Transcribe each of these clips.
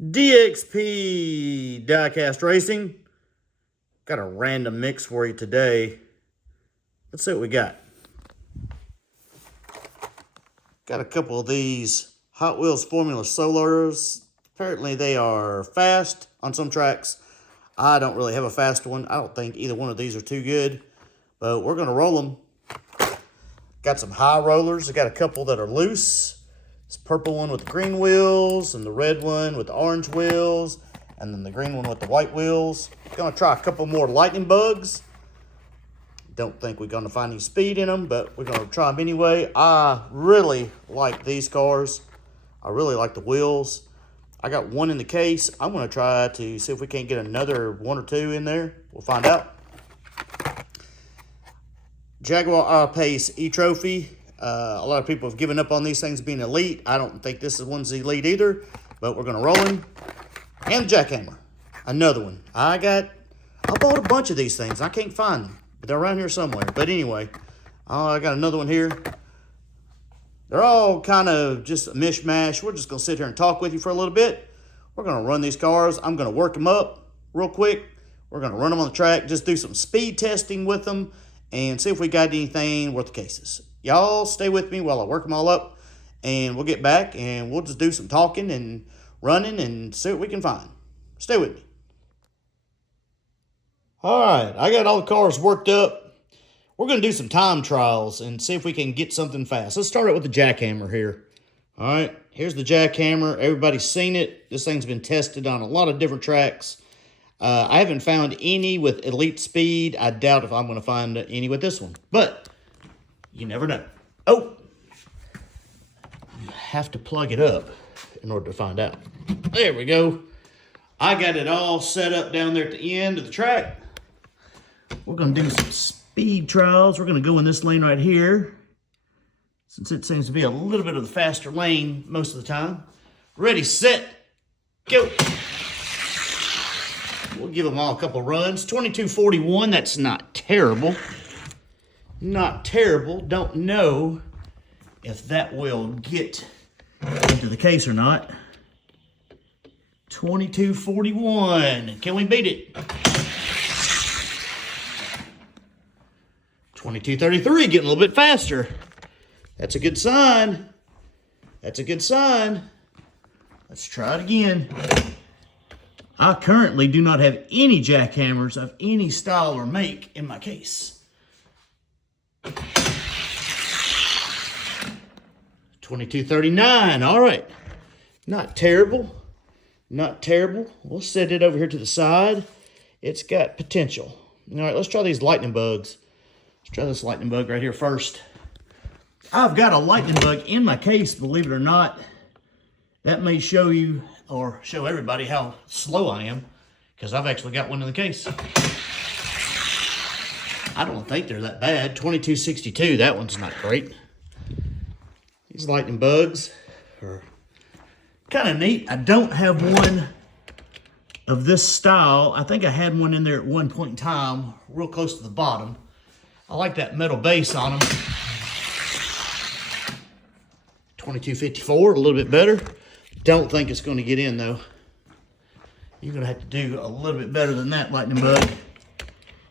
DXP Diecast Racing. Got a random mix for you today. Let's see what we got. Got a couple of these Hot Wheels Formula Solars. Apparently they are fast on some tracks. I don't really have a fast one. I don't think either one of these are too good, but we're going to roll them. Got some high rollers. I got a couple that are loose. This purple one with the green wheels, and the red one with the orange wheels, and then the green one with the white wheels. Gonna try a couple more lightning bugs. Don't think we're gonna find any speed in them, but we're gonna try them anyway. I really like these cars. I really like the wheels. I got one in the case. I'm gonna try to see if we can't get another one or two in there. We'll find out. Jaguar Pace E-Trophy. A lot of people have given up on these things being elite. I don't think this one's elite either, but we're going to roll him. And the Jackhammer, another one. I bought a bunch of these things. I can't find them, but they're around here somewhere. But anyway, I got another one here. They're all kind of just a mishmash. We're just going to sit here and talk with you for a little bit. We're going to run these cars. I'm going to work them up real quick. We're going to run them on the track, just do some speed testing with them, and see if we got anything worth the cases. Y'all stay with me while I work them all up, and we'll get back and we'll just do some talking and running and see what we can find. Stay with me. All right, I got all the cars worked up. We're going to do some time trials and see if we can get something fast. Let's start out with the Jackhammer here. All right, here's the Jackhammer. Everybody's seen it. This thing's been tested on a lot of different tracks. I haven't found any with elite speed. I doubt if I'm going to find any with this one, but you never know. Oh, you have to plug it up in order to find out. There we go. I got it all set up down there at the end of the track. We're going to do some speed trials. We're going to go in this lane right here, since it seems to be a little bit of the faster lane most of the time. Ready, set, go. We'll give them all a couple runs. 22:41, that's not terrible. Not terrible. Don't know if that will get into the case or not. 22:41. Can we beat it? 22:33, getting a little bit faster. That's a good sign. That's a good sign. Let's try it again. I currently do not have any Jackhammers of any style or make in my case. 22:39. All right. Not terrible. Not terrible. We'll set it over here to the side. It's got potential. All right, let's try these lightning bugs. Let's try this lightning bug right here first. I've got a lightning bug in my case, believe it or not. That may show you or show everybody how slow I am, because I've actually got one in the case. I don't think they're that bad. 22:62, that one's not great. These lightning bugs are kind of neat. I don't have one of this style. I think I had one in there at one point in time, real close to the bottom. I like that metal base on them. 22:54, a little bit better. Don't think it's going to get in though. You're going to have to do a little bit better than that, lightning bug,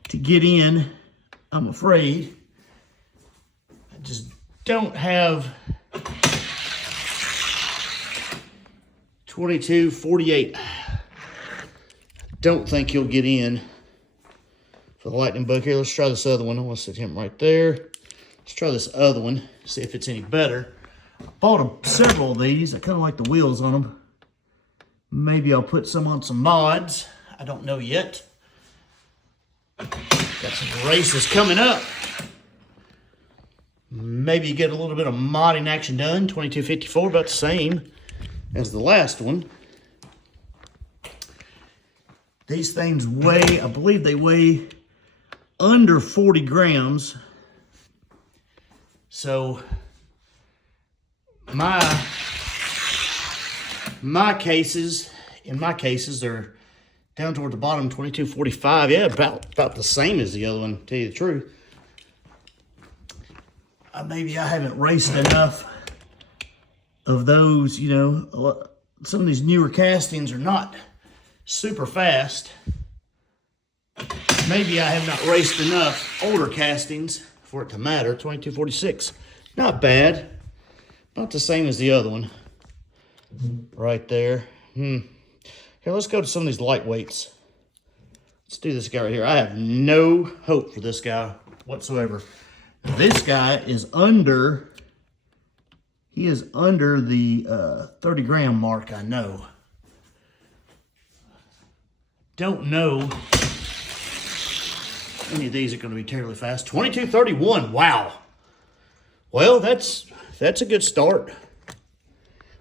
to get in, I'm afraid. I just don't have 22:48. Don't think he'll get in for the lightning bug here. Let's try this other one. I want to set him right there. Let's try this other one, see if it's any better. I bought several of these. I kind of like the wheels on them. Maybe I'll put some on some mods. I don't know yet. Got some races coming up. Maybe get a little bit of modding action done. 22:54, about the same as the last one. These things weigh, I believe they weigh under 40 grams. So my cases, in my cases, are down toward the bottom, 22:45. Yeah, about the same as the other one, to tell you the truth. Maybe I haven't raced enough of those, you know, some of these newer castings are not super fast. Maybe I have not raced enough older castings for it to matter. 2246, not bad. Not the same as the other one. Right there. Here, let's go to some of these lightweights. Let's do this guy right here. I have no hope for this guy whatsoever. Now, this guy is under, he is under the 30 gram mark, I know. Don't know any of these are going to be terribly fast. 2231, wow. Well, that's a good start.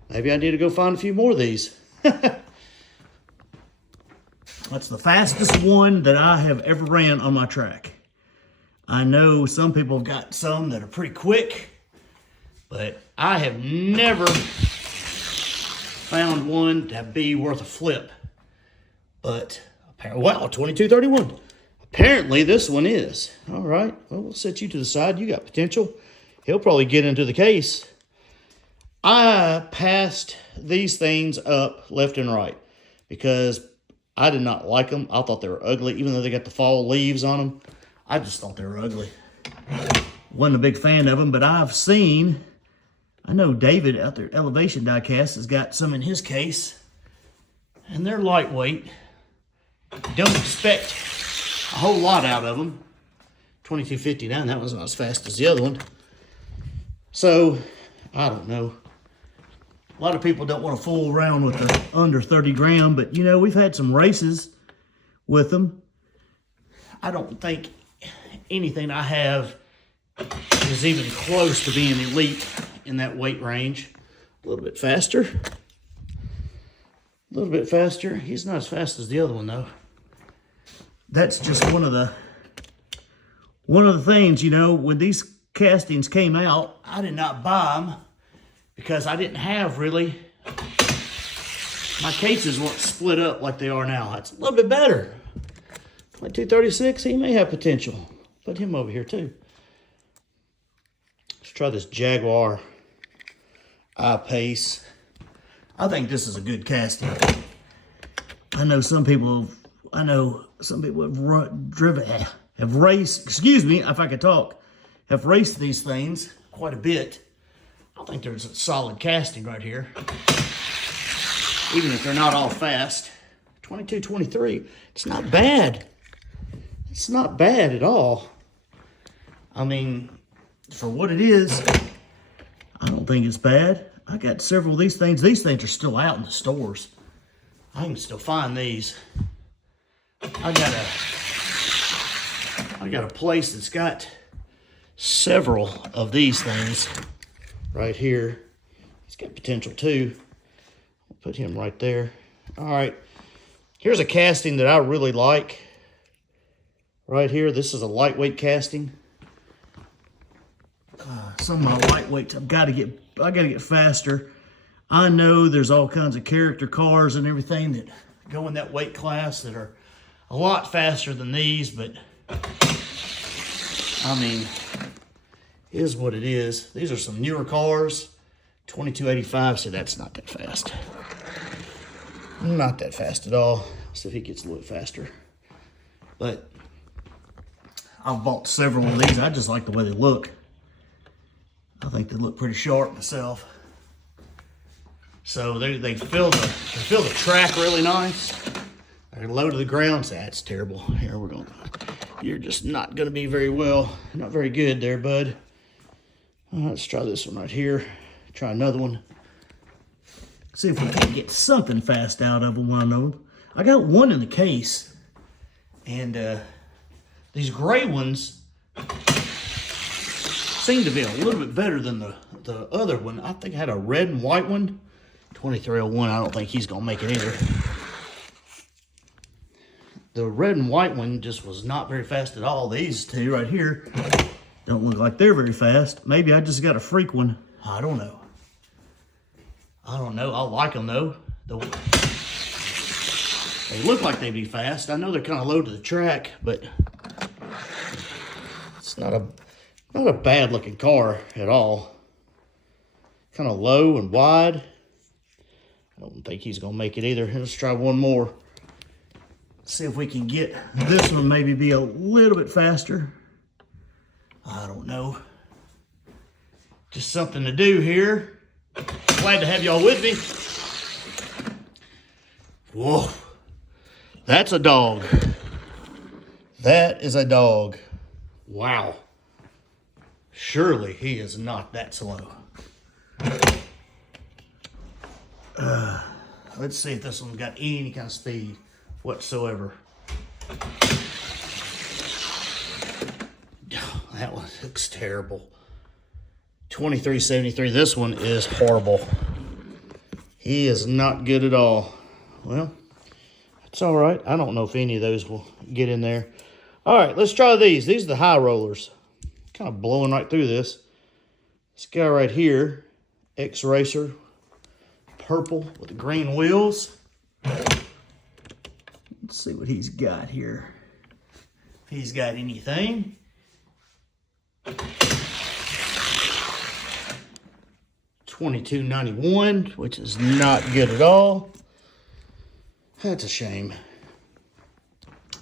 Maybe I need to go find a few more of these. That's the fastest one that I have ever ran on my track. I know some people have got some that are pretty quick, but I have never found one to be worth a flip. But, wow, 2231. Apparently this one is. All right, well, we'll set you to the side. You got potential. He'll probably get into the case. I passed these things up left and right because I did not like them. I thought they were ugly, even though they got the fall leaves on them. I just thought they were ugly. Wasn't a big fan of them, but I've seen, I know David out there, Elevation Diecast, has got some in his case, and they're lightweight. Don't expect a whole lot out of them. 2259, that one's not as fast as the other one. So, I don't know. A lot of people don't want to fool around with the under 30 gram, but you know, we've had some races with them. I don't think anything I have is even close to being elite in that weight range. A little bit faster. A little bit faster. He's not as fast as the other one though. That's just one of the things, you know, when these castings came out, I did not buy them because I didn't have really, my cases weren't split up like they are now. That's a little bit better. 2236, he may have potential. Put him over here too. Let's try this Jaguar I-Pace. I think this is a good casting. I know some people have raced, excuse me, if I could talk, have raced these things quite a bit. I think there's a solid casting right here. Even if they're not all fast. 2223, it's not bad. It's not bad at all. I mean, for what it is, I don't think it's bad. I got several of these things. These things are still out in the stores. I can still find these. I got a place that's got several of these things right here. He's got potential too. I'll put him right there. All right. Here's a casting that I really like. Right here, this is a lightweight casting. Some of my lightweights, I gotta get faster. I know there's all kinds of character cars and everything that go in that weight class that are a lot faster than these, but I mean, is what it is. These are some newer cars. 2285, so that's not that fast. Not that fast at all. See if he gets a little bit faster. But I've bought several of these. I just like the way they look. I think they look pretty sharp myself. So they fill the track really nice. They're low to the ground. So that's terrible. Here we're going. You're just not going to be very not very good there, bud. Let's try this one right here. Try another one. See if we can get something fast out of one of them. I got one in the case, and these gray ones seem to be a little bit better than the other one. I think I had a red and white one. 2301, I don't think he's going to make it either. The red and white one just was not very fast at all. These two right here don't look like they're very fast. Maybe I just got a freak one. I don't know. I like them though. They look like they'd be fast. I know they're kind of low to the track, but it's not a bad looking car at all. Kind of low and wide. I don't think he's gonna make it either. Let's try one more. See if we can get this one maybe be a little bit faster. I don't know. Just something to do here. Glad to have y'all with me. Whoa, that's a dog. That is a dog. Wow. Surely he is not that slow. Let's see if this one's got any kind of speed whatsoever. That one looks terrible. 2373. This one is horrible. He is not good at all. Well, it's all right. I don't know if any of those will get in there. All right, let's try these. These are the high rollers. Kind of blowing right through this. This guy right here, X-Racer, purple with the green wheels. Let's see what he's got here. If he's got anything. $22.91, which is not good at all. That's a shame.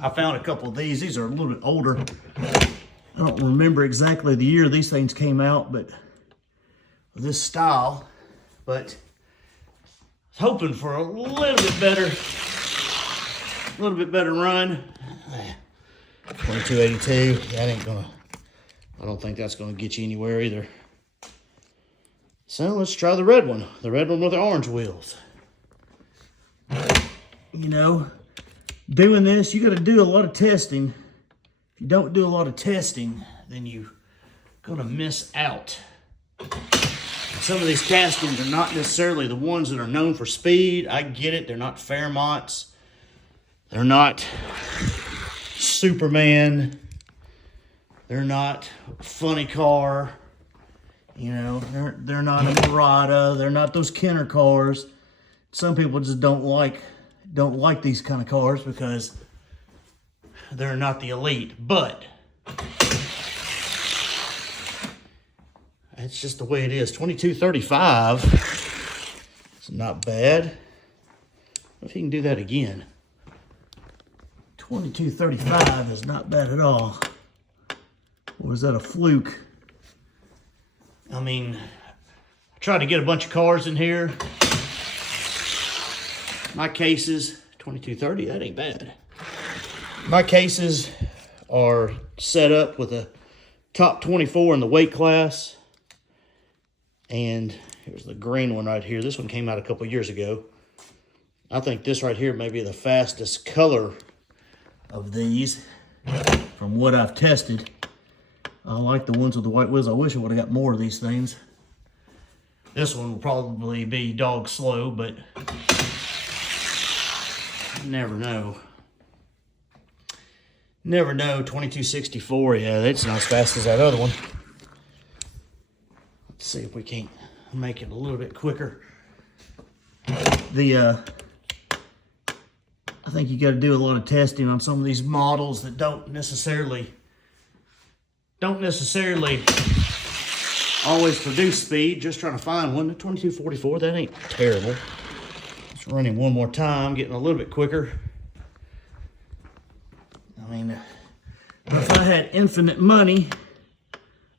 I found a couple of these. These are a little bit older. I don't remember exactly the year these things came out, but this style. But I was hoping for a little bit better run. 2282. That ain't gonna. I don't think that's gonna get you anywhere either. So let's try the red one. The red one with the orange wheels. You know, doing this, you got to do a lot of testing. If you don't do a lot of testing, then you're going to miss out. Some of these castings are not necessarily the ones that are known for speed. I get it. They're not Fairmonts. They're not Superman. They're not Funny Car. You know, they're not a Murata. They're not those Kenner cars. Some people just don't like these kind of cars because they're not the elite. But it's just the way it is. 2235. It's not bad. If he can do that again. 2235 is not bad at all. Or is that a fluke? I mean, I tried to get a bunch of cars in here. My cases, 2230, that ain't bad. My cases are set up with a top 24 in the weight class. And here's the green one right here. This one came out a couple years ago. I think this right here may be the fastest color of these from what I've tested. I like the ones with the white wheels. I wish I would have got more of these things. This one will probably be dog slow, but you never know. Never know. 2264, yeah, that's not as fast as that other one. Let's see if we can't make it a little bit quicker. I think you got to do a lot of testing on some of these models that don't necessarily always produce speed. Just trying to find one. The 2244, that ain't terrible. Let's run him one more time, getting a little bit quicker. I mean, if I had infinite money,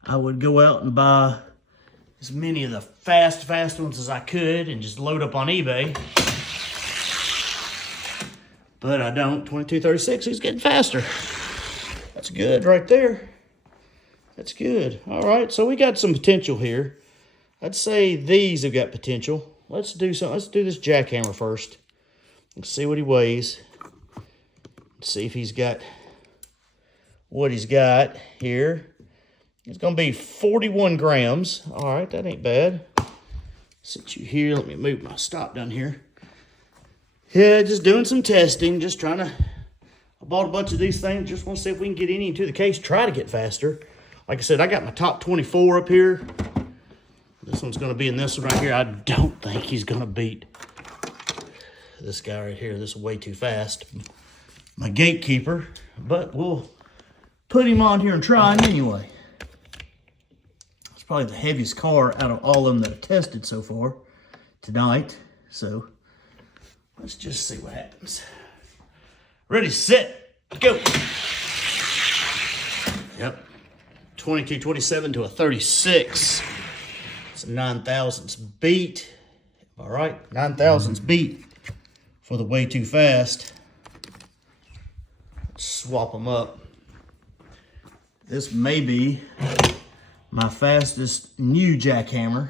I would go out and buy as many of the fast ones as I could and just load up on eBay. But I don't. 2236, he's getting faster. That's good right there. That's good. All right, so we got some potential here. I'd say these have got potential. Let's do this Jackhammer first. Let's see what he weighs. Let's see if he's got what he's got here. It's going to be 41 grams. All right, that ain't bad. Sit you here. Let me move my stop down here. Yeah, just doing some testing. Just trying to... I bought a bunch of these things. Just want to see if we can get any into the case. Try to get faster. Like I said, I got my top 24 up here. This one's going to be in this one right here. I don't think he's going to beat this guy right here. This is way too fast. My gatekeeper. But we'll put him on here and try him anyway. It's probably the heaviest car out of all of them that I've tested so far tonight. So Let's just see what happens. Ready, set, go. Yep. 22.27 to a 36. It's a 9,000ths beat. All right, 9,000ths beat for the way too fast. Swap them up. This may be my fastest new jackhammer.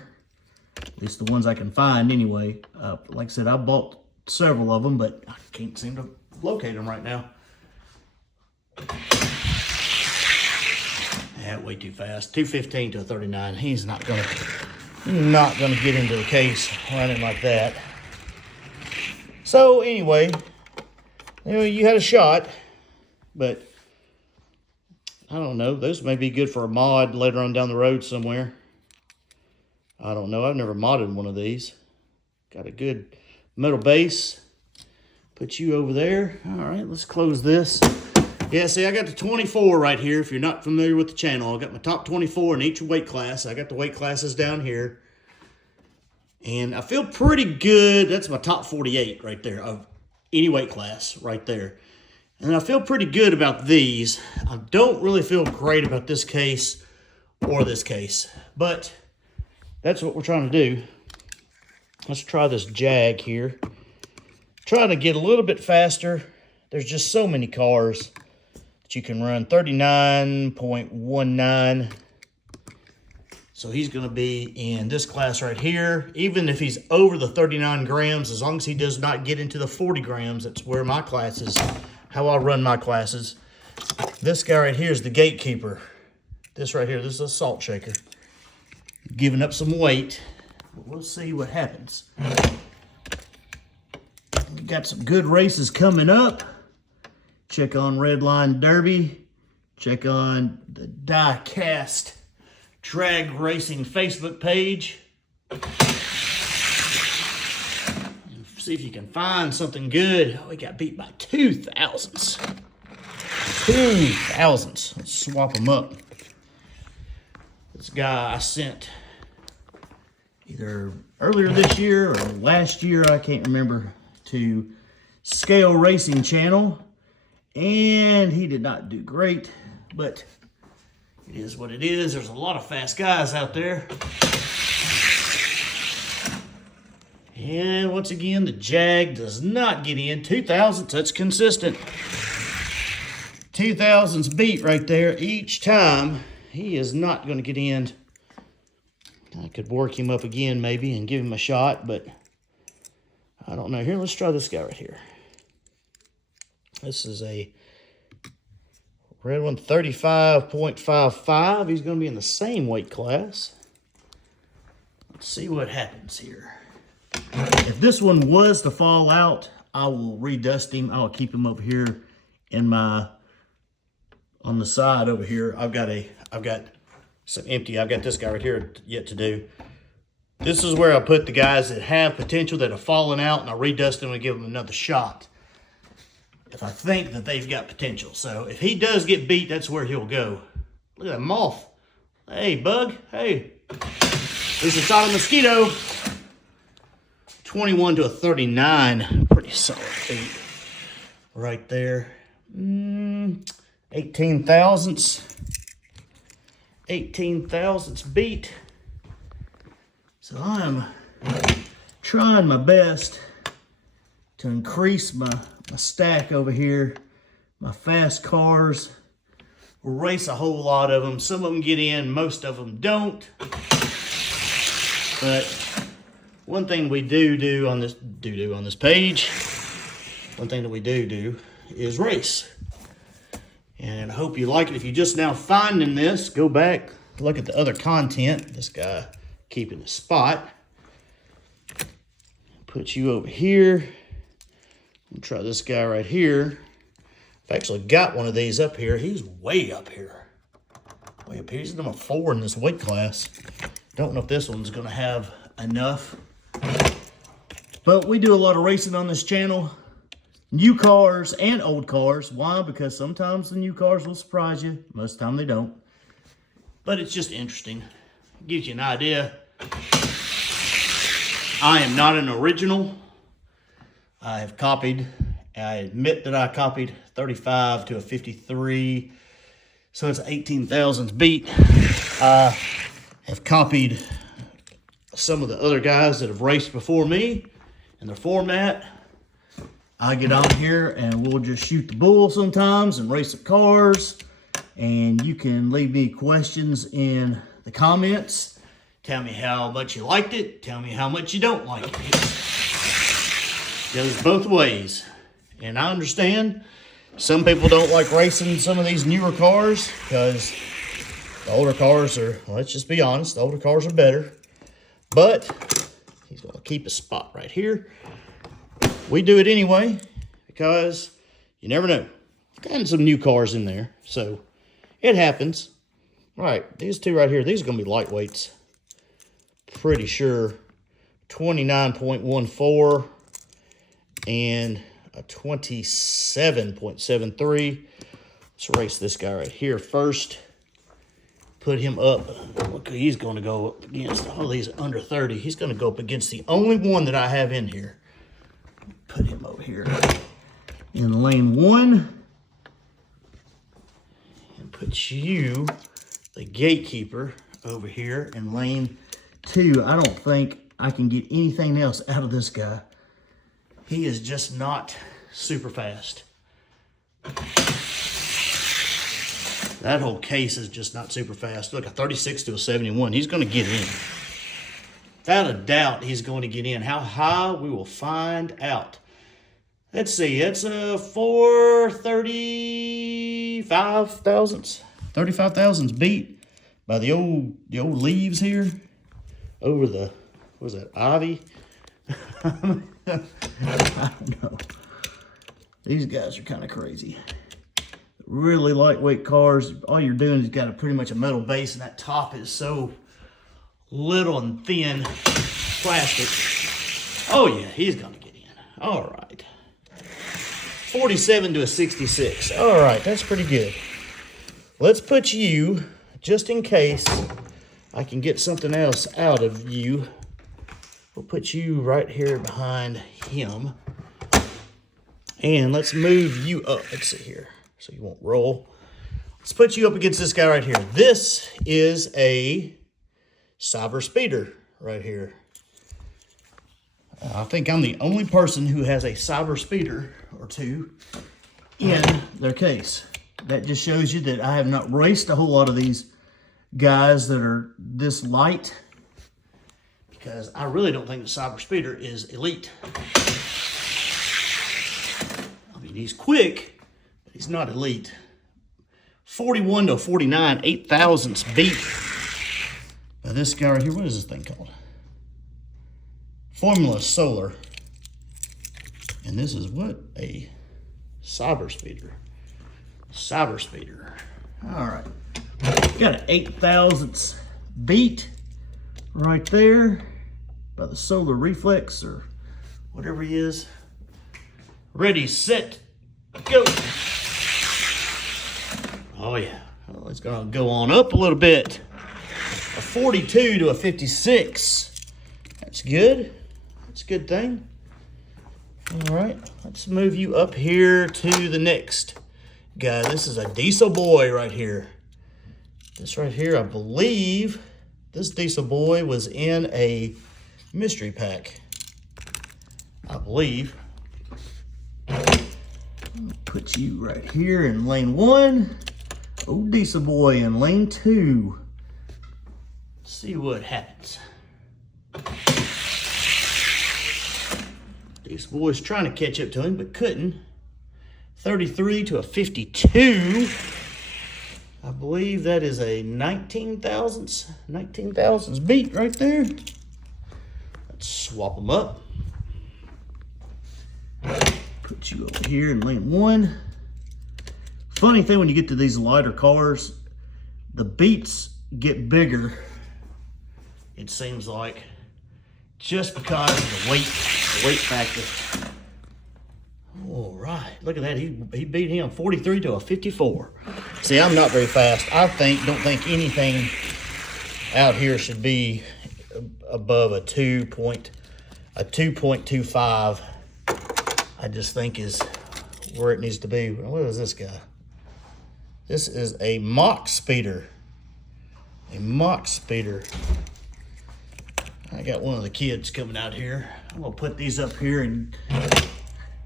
At least the ones I can find anyway. Like I said, I bought several of them, but I can't seem to locate them right now. Yeah, way too fast. 215 to a 39. He's not gonna get into the case running like that. So anyway, you had a shot, but I don't know. Those may be good for a mod later on down the road somewhere. I don't know. I've never modded one of these. Got a good metal base. Put you over there. All right, let's close this. Yeah, see, I got the 24 right here. If you're not familiar with the channel, I got my top 24 in each weight class. I got the weight classes down here. And I feel pretty good. That's my top 48 right there of any weight class right there. And I feel pretty good about these. I don't really feel great about this case or this case. But that's what we're trying to do. Let's try this Jag here. Trying to get a little bit faster. There's just so many cars that you can run. 39.19. So he's going to be in this class right here. Even if he's over the 39 grams, as long as he does not get into the 40 grams, that's where my class is, how I run my classes. This guy right here is the gatekeeper. This right here, this is a salt shaker. Giving up some weight. But we'll see what happens. We got some good races coming up. Check on Redline Derby. Check on the Die-Cast Drag Racing Facebook page. See if you can find something good. Oh, we got beat by 2,000ths. 2,000ths. Let's swap them up. This guy I sent either earlier this year or last year, I can't remember, to Scale Racing Channel. And he did not do great, but it is what it is. There's a lot of fast guys out there. And once again, the Jag does not get in. 2,000ths, that's consistent. 2,000ths beat right there each time. He is not going to get in. I could work him up again maybe and give him a shot, but I don't know. Here, let's try this guy right here. This is a red one, 35.55. He's going to be in the same weight class. Let's see what happens here. If this one was to fall out, I will redust him. I'll keep him over here in my, on the side over here. I've got some empty. I've got this guy right here yet to do. This is where I put the guys that have potential that have fallen out, and I redust them and give them another shot if I think that they've got potential. So if he does get beat, that's where he'll go. Look at that moth. Hey, bug. Hey. At least it's not a mosquito. 21 to a 39. Pretty solid beat right there. 18,000ths. 18,000ths beat. So I'm trying my best to increase my stack over here. My fast cars. We'll race a whole lot of them. Some of them get in, most of them don't. But one thing we do on this page, one thing that we do is race. And I hope you like it. If you're just now finding this, go back, look at the other content. This guy keeping the spot. Put you over here. I'll try this guy right here. I've actually got one of these up here. He's way up here. Way up here. He's number 4 in this weight class. Don't know if this one's going to have enough. But we do a lot of racing on this channel. New cars and old cars. Why? Because sometimes the new cars will surprise you. Most of the time they don't. But it's just interesting. Gives you an idea. I am not an original. I have copied, I admit that I copied 35 to a 53, so it's 18 thousandths beat. I have copied some of the other guys that have raced before me and their format. I get on here and we'll just shoot the bull sometimes and race some cars. And you can leave me questions in the comments. Tell me how much you liked it. Tell me how much you don't like it. It goes both ways. And I understand some people don't like racing some of these newer cars because the older cars are, let's just be honest, the older cars are better. But he's going to keep a spot right here. We do it anyway because you never know. I've gotten some new cars in there, so it happens. All right, these two right here, these are going to be lightweights. Pretty sure 29.14 and a 27.73. Let's race this guy right here first. Put him up. Look, he's going to go up against all these under 30. He's going to go up against the only one that I have in here. Put him over here in lane 1. And put you, the gatekeeper, over here in lane 2. I don't think I can get anything else out of this guy. He is just not super fast. That whole case is just not super fast. Look, a 36 to a 71. He's going to get in. Without a doubt, he's going to get in. How high? We will find out. Let's see. It's a 435 thousandths. 35 thousandths beat by the old leaves here over the, what was that, ivy? I don't know. These guys are kind of crazy. Really lightweight cars. All you're doing is got pretty much a metal base, and that top is so little and thin plastic. Oh yeah, he's gonna get in. All right. 47 to a 66. All right, that's pretty good. Let's put you, just in case I can get something else out of you, we'll put you right here behind him. And let's move you up. Let's see here, so you won't roll. Let's put you up against this guy right here. This is a cyber speeder right here. I think I'm the only person who has a cyber speeder or two in their case. That just shows you that I have not raced a whole lot of these guys that are this light, because I really don't think the cyber speeder is elite. I mean, he's quick, but he's not elite. 41 to 49, 8 thousandths beat by this guy right here. What is this thing called? Formula Solar. And this is what? A cyber speeder. Cyber speeder. All right. Got an 8 thousandths beat right there by the Solar Reflex or whatever he is. Ready, set, go. Oh yeah, well, it's gonna go on up a little bit. A 42 to a 56. That's good. That's a good thing. All right, let's move you up here to the next guy. This is a diesel boy right here. This right here, I believe this diesel boy was in a mystery pack. I believe. Put you right here in lane 1. Old diesel boy in lane 2. See what happens. Diesel boy's trying to catch up to him, but couldn't. 33 to a 52. I believe that is a 19 thousandths beat right there. Let's swap them up. Put you over here in lane 1. Funny thing, when you get to these lighter cars, the beats get bigger, it seems like, just because of the weight factor. All right, look at that. He beat him 43 to a 54. See, I'm not very fast. Don't think anything out here should be above a 2.25. I just think is where it needs to be. What is this guy? This is a mock speeder. A mock speeder. I got one of the kids coming out here. I'm gonna put these up here and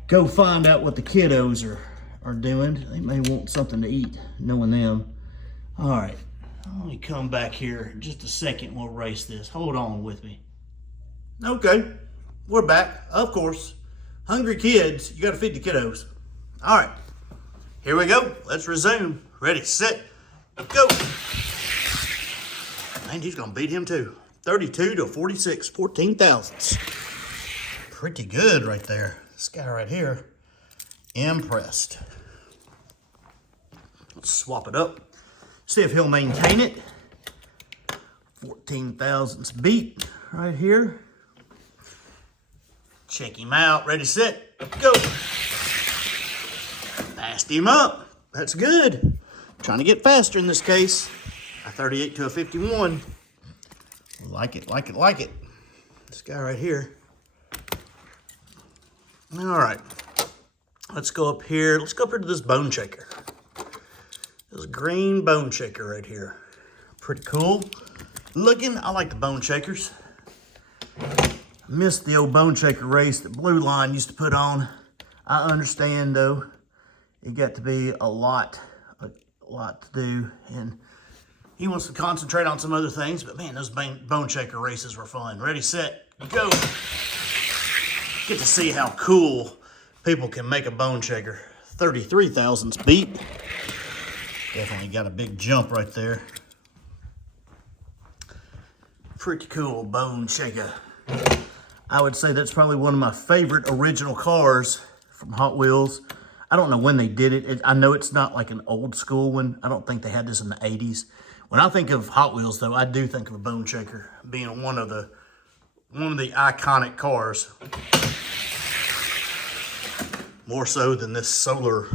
go find out what the kiddos are doing. They may want something to eat, knowing them. All right, let me come back here in just a second. We'll race this. Hold on with me. Okay, we're back, of course. Hungry kids, you gotta feed the kiddos. All right, here we go. Let's resume. Ready, set, go. Man, he's gonna beat him too. 32 to 46, 14 thousandths. Pretty good right there. This guy right here, impressed. Let's swap it up. See if he'll maintain it. 14 thousandths beat right here. Check him out. Ready, set, go. Passed him up. That's good. Trying to get faster in this case. A 38 to a 51. Like it, like it, like it. This guy right here. All right. Let's go up here. Let's go up here to this bone shaker. This green bone shaker right here. Pretty cool looking. I like the bone shakers. Missed the old bone shaker race that Blue Line used to put on. I understand though, it got to be a lot to do, and he wants to concentrate on some other things, but man, those bone shaker races were fun. Ready, set, go. Get to see how cool people can make a bone shaker. 33 thousandths beat. Definitely got a big jump right there. Pretty cool bone shaker. I would say that's probably one of my favorite original cars from Hot Wheels. I don't know when they did it. I know it's not like an old school one. I don't think they had this in the 80s. When I think of Hot Wheels, though, I do think of a bone shaker being one of the iconic cars. More so than this solar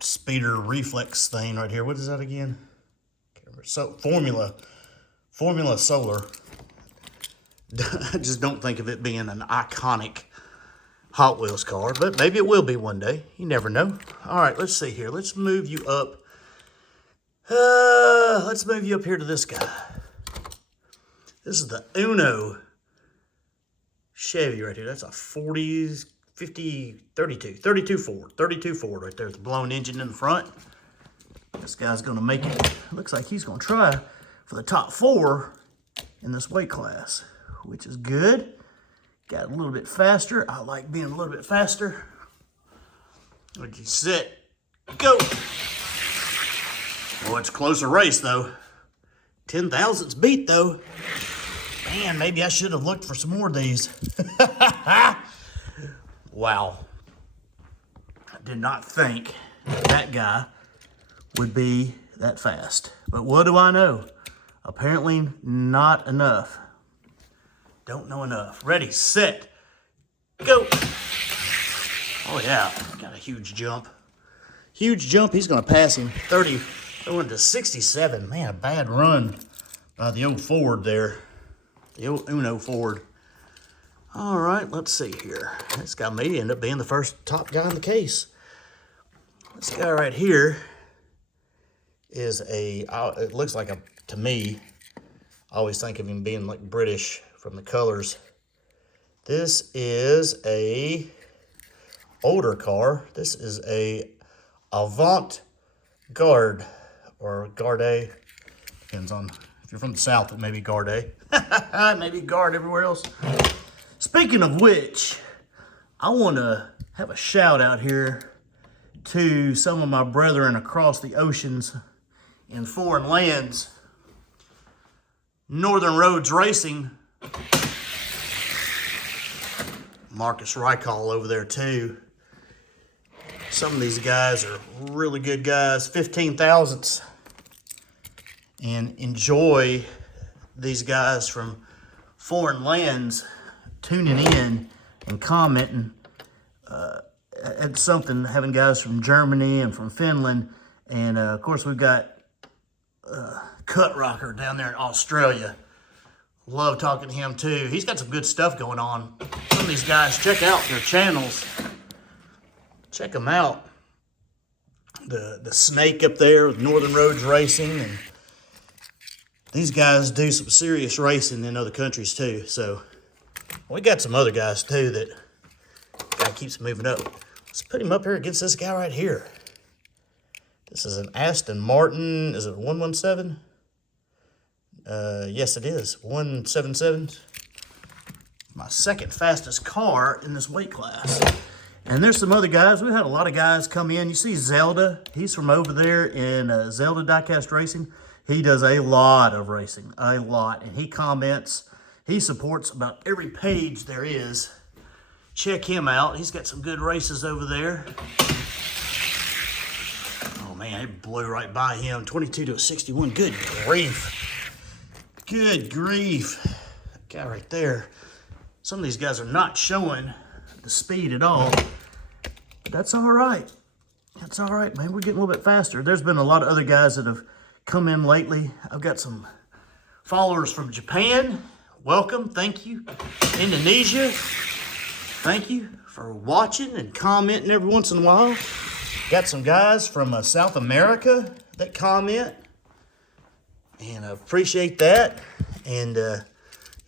speeder reflex thing right here. What is that again? Can't remember. So Formula Solar. I just don't think of it being an iconic Hot Wheels car, but maybe it will be one day. You never know. All right, let's see here. Let's move you up. Let's move you up here to this guy. This is the Uno Chevy right here. That's a 32 Ford right there with the blown engine in the front. This guy's gonna make it. Looks like he's gonna try for the top 4 in this weight class, which is good. Got a little bit faster. I like being a little bit faster. Would you sit? Go. Well, it's a closer race though. 10 thousandths beat though. Man, maybe I should have looked for some more of these. Wow. I did not think that guy would be that fast. But what do I know? Apparently not enough. Don't know enough. Ready, set, go. Oh yeah, got a huge jump. Huge jump, he's gonna pass him. 30, going to 67. Man, a bad run by the old Ford there. The old Uno Ford. All right, let's see here. This guy may end up being the first top guy in the case. This guy right here is it looks like to me, I always think of him being like British from the colors. This is a older car. This is a Avant-Garde or Garde. Depends on if you're from the South, it may be Garde. Maybe Garde everywhere else. Speaking of which, I want to have a shout out here to some of my brethren across the oceans in foreign lands. Northern Roads Racing. Marcus Rycall over there too. Some of these guys are really good guys. 15 thousandths. And enjoy these guys from foreign lands tuning in and commenting at something, having guys from Germany and from Finland. And of course we've got Cut Rocker down there in Australia. Love talking to him too. He's got some good stuff going on. some of these guys, check out their channels. Check them out. The Snake up there with Northern Roads Racing, and these guys do some serious racing in other countries too. So we got some other guys too that guy keeps moving up. Let's put him up here against this guy right here. This is an Aston Martin. Is it a 117? Yes, it is. 177. My second fastest car in this weight class. And there's some other guys. We had a lot of guys come in. You see Zelda. He's from over there in Zelda Diecast Racing. He does a lot of racing, a lot. And he comments. He supports about every page there is. Check him out. He's got some good races over there. Oh, man, it blew right by him. 22 to a 61. Good grief. Good grief. That guy right there. Some of these guys are not showing the speed at all. But that's all right. That's all right, man. We're getting a little bit faster. There's been a lot of other guys that have come in lately. I've got some followers from Japan. Welcome. Thank you. Indonesia. Thank you for watching and commenting every once in a while. Got some guys from South America that comment. And I appreciate that. And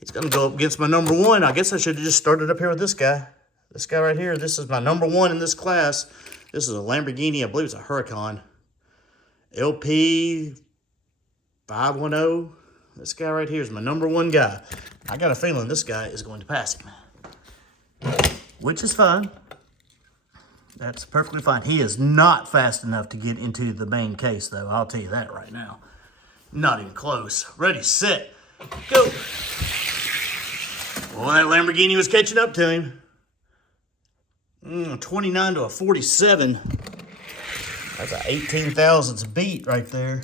it's going to go up against my number one. I guess I should have just started up here with this guy. This guy right here. This is my number one in this class. This is a Lamborghini. I believe it's a Huracan. LP 510. This guy right here is my number one guy. I got a feeling this guy is going to pass him. Which is fine. That's perfectly fine. He is not fast enough to get into the main case, though. I'll tell you that right now. Not even close. Ready, set, go. Well, that Lamborghini was catching up to him. 29 to a 47. That's an 18 thousandths beat right there.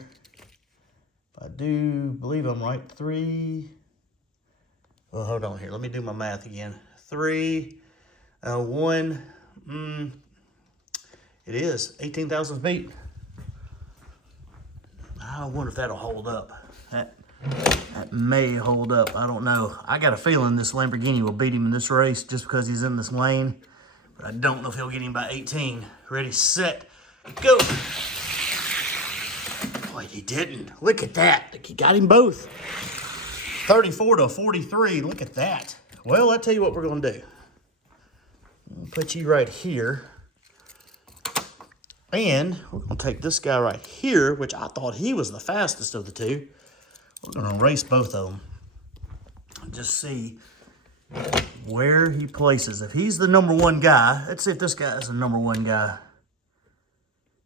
If I do believe I'm right, well, hold on here. Let me do my math again. 1. It is 18 thousandths beat. I wonder if that'll hold up. That may hold up. I don't know. I got a feeling this Lamborghini will beat him in this race just because he's in this lane. But I don't know if he'll get him by 18. Ready, set, go. Boy, he didn't. Look at that. He got him both. 34 to 43. Look at that. Well, I'll tell you what we're going to do. I'll put you right here. And we're going to take this guy right here, which I thought he was the fastest of the two. We're going to race both of them. And just see where he places. If he's the number one guy, let's see if this guy is the number one guy.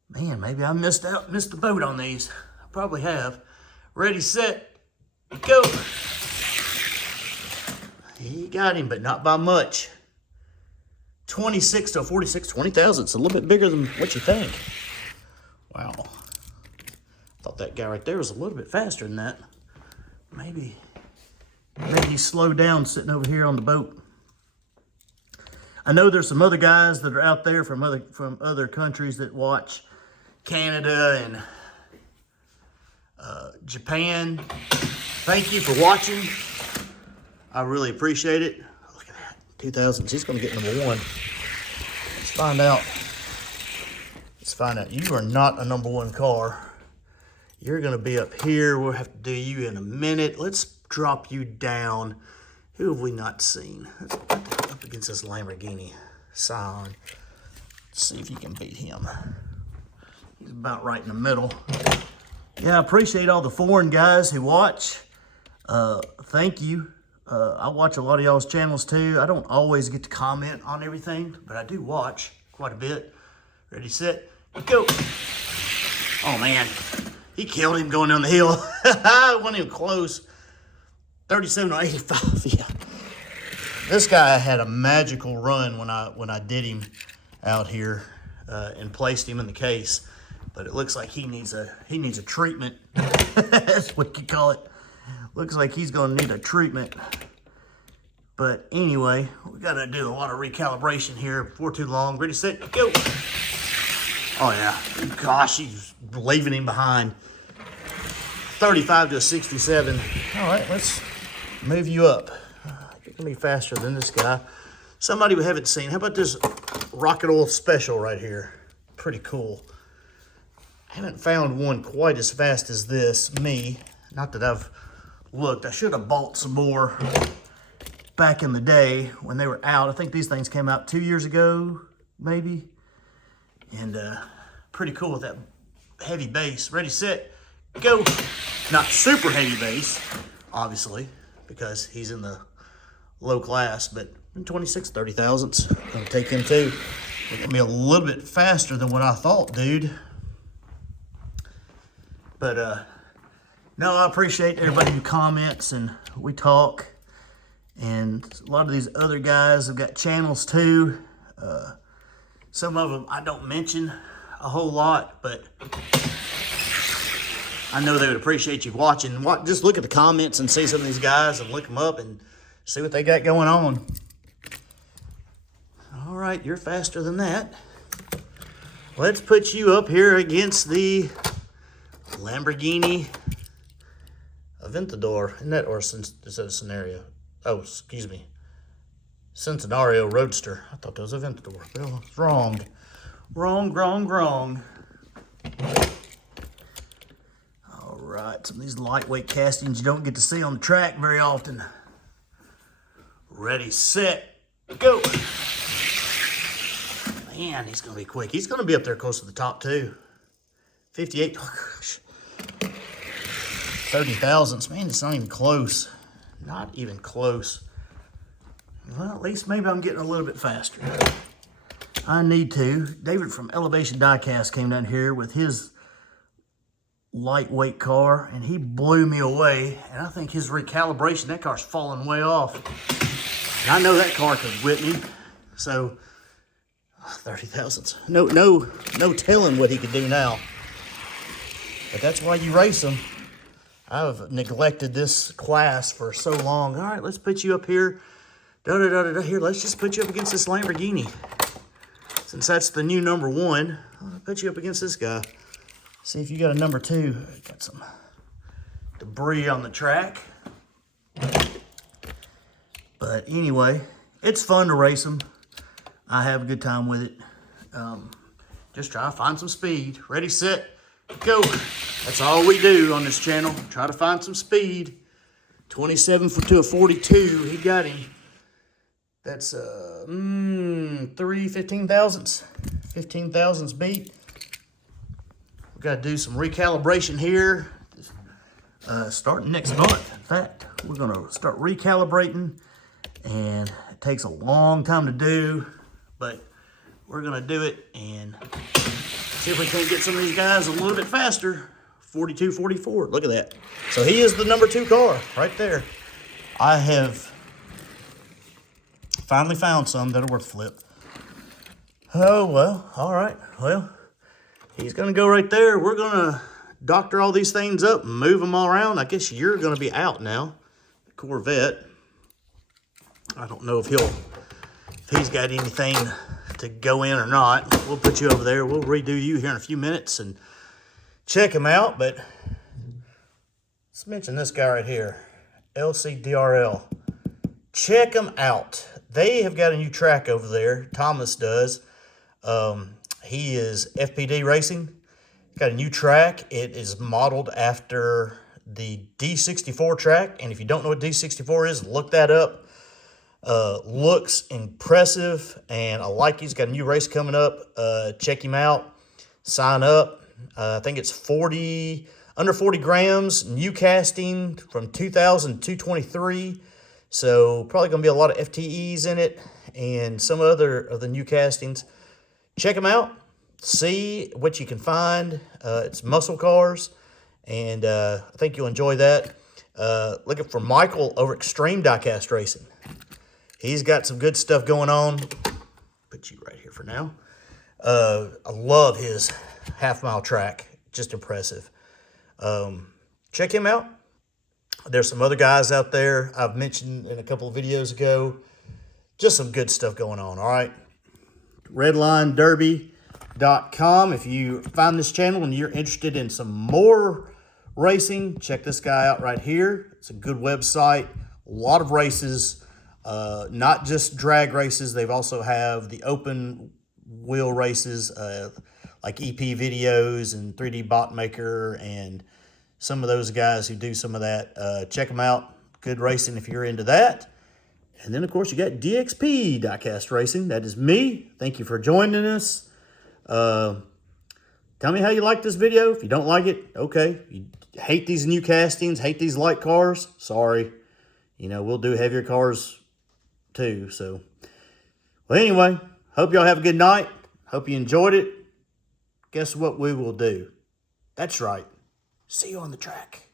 Man, maybe I missed the boat on these. I probably have. Ready, set, go. He got him, but not by much. 26 to 46, 20 thousand. It's a little bit bigger than what you think. Wow. I thought that guy right there was a little bit faster than that. Maybe he slowed down sitting over here on the boat. I know there's some other guys that are out there from other countries that watch Canada and Japan. Thank you for watching. I really appreciate it. Look at that, 2000s. He's going to get number one. Let's find out. Let's find out. You are not a number one car. You're going to be up here. We'll have to do you in a minute. Let's drop you down. Who have we not seen? Let's put that up against this Lamborghini Scion. Let's see if you can beat him. He's about right in the middle. Yeah, I appreciate all the foreign guys who watch. Thank you. I watch a lot of y'all's channels too. I don't always get to comment on everything, but I do watch quite a bit. Ready, set, go. Oh man, he killed him going down the hill. It wasn't even close. 37 to 85, yeah. This guy had a magical run when I did him out here and placed him in the case. But it looks like he needs a treatment. That's what you call it. Looks like he's gonna need a treatment. But anyway, we gotta do a lot of recalibration here before too long. Ready, set, go. Oh yeah, gosh, he's leaving him behind. 35 to a 67. All right, let's move you up. You're gonna be faster than this guy. somebody we haven't seen. How about this Rocket Oil Special right here? Pretty cool. I haven't found one quite as fast as this, me. Not that I've looked. I should have bought some more back in the day when they were out. I think these things came out 2 years ago, maybe. And pretty cool with that heavy bass. Ready, set, go. Not super heavy bass, obviously, because he's in the low class, but 26 30 thousandths. Gonna take him too. It's gonna be a little bit faster than what I thought, dude. But no, I appreciate everybody who comments and we talk. And a lot of these other guys have got channels too. Some of them I don't mention a whole lot, but I know they would appreciate you watching. Just look at the comments and see some of these guys and look them up and see what they got going on. All right, you're faster than that. Let's put you up here against the Lamborghini Aventador. Isn't that, or is that a Scenario? Oh, excuse me. Centenario Roadster. I thought that was Aventador. Well, it's wrong. Wrong. All right, some of these lightweight castings you don't get to see on the track very often. Ready, set, go. Man, he's gonna be quick. He's gonna be up there close to the top too. 58, oh gosh. 30 thousandths, man, it's not even close. Not even close. Well, at least maybe I'm getting a little bit faster. I need to. David from Elevation Diecast came down here with his lightweight car, and he blew me away. And I think his recalibration, that car's falling way off. And I know that car could whip me. So, 30 thousandths. No telling what he could do now. But that's why you race them. I've neglected this class for so long. All right, let's put you up here. Here, let's just put you up against this Lamborghini. Since that's the new #1, I'll put you up against this guy. See if you got a #2. Got some debris on the track. But anyway, it's fun to race them. I have a good time with it. Just try to find some speed. Ready, set, go. That's all we do on this channel. Try to find some speed. 27 to a 42. He got him. That's 15 thousandths. 15 thousandths beat. We've got to do some recalibration here. Starting next month. In fact, we're going to start recalibrating. And it takes a long time to do. But we're going to do it and see if we can't get some of these guys a little bit faster. 42, 44. Look at that. So he is the #2 car right there. I have finally found some that'll worth flip. Oh, well, all right. Well, he's going to go right there. We're going to doctor all these things up and move them all around. I guess you're going to be out now. The Corvette. I don't know if he's got anything to go in or not. We'll put you over there. We'll redo you here in a few minutes and check him out. But let's mention this guy right here, LCDRL. Check him out. They have got a new track over there. Thomas does. He is FPD Racing. Got a new track. It is modeled after the D64 track. And if you don't know what D64 is, look that up. Looks impressive, and I like he's got a new race coming up. Check him out. Sign up. I think it's under 40 grams, new casting from 2000 to 223. So probably going to be a lot of FTEs in it and some other of the new castings. Check them out. See what you can find. It's muscle cars, and I think you'll enjoy that. Looking for Michael over Extreme Diecast Racing. He's got some good stuff going on. Put you right here for now. I love his half-mile track. Just impressive. Check him out. There's some other guys out there I've mentioned in a couple of videos ago. Just some good stuff going on, all right? RedlineDerby.com. If you find this channel and you're interested in some more racing, check this guy out right here. It's a good website. A lot of races. Not just drag races. They've also have the open wheel races, like EP Videos and 3D Bot Maker and some of those guys who do some of that. Check them out. Good racing if you're into that. And then, of course, you got DXP Diecast Racing. That is me. Thank you for joining us. Tell me how you like this video. If you don't like it, okay. You hate these new castings, hate these light cars, sorry. You know, we'll do heavier cars too. So, well, anyway, hope y'all have a good night. Hope you enjoyed it. Guess what we will do? That's right. See you on the track.